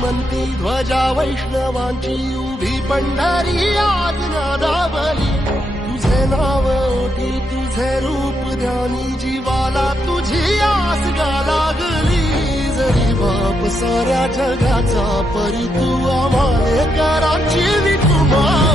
म्हणती ध्वजा वैष्णवांची उभी पंढरी आज नादावली. तुझे नाव ओठी तुझे रूप ध्यानी जीवाला तुझी आस गा लागली. जरी बाप साऱ्या जगाचा परी तू आम्हाले कराची विठुमा.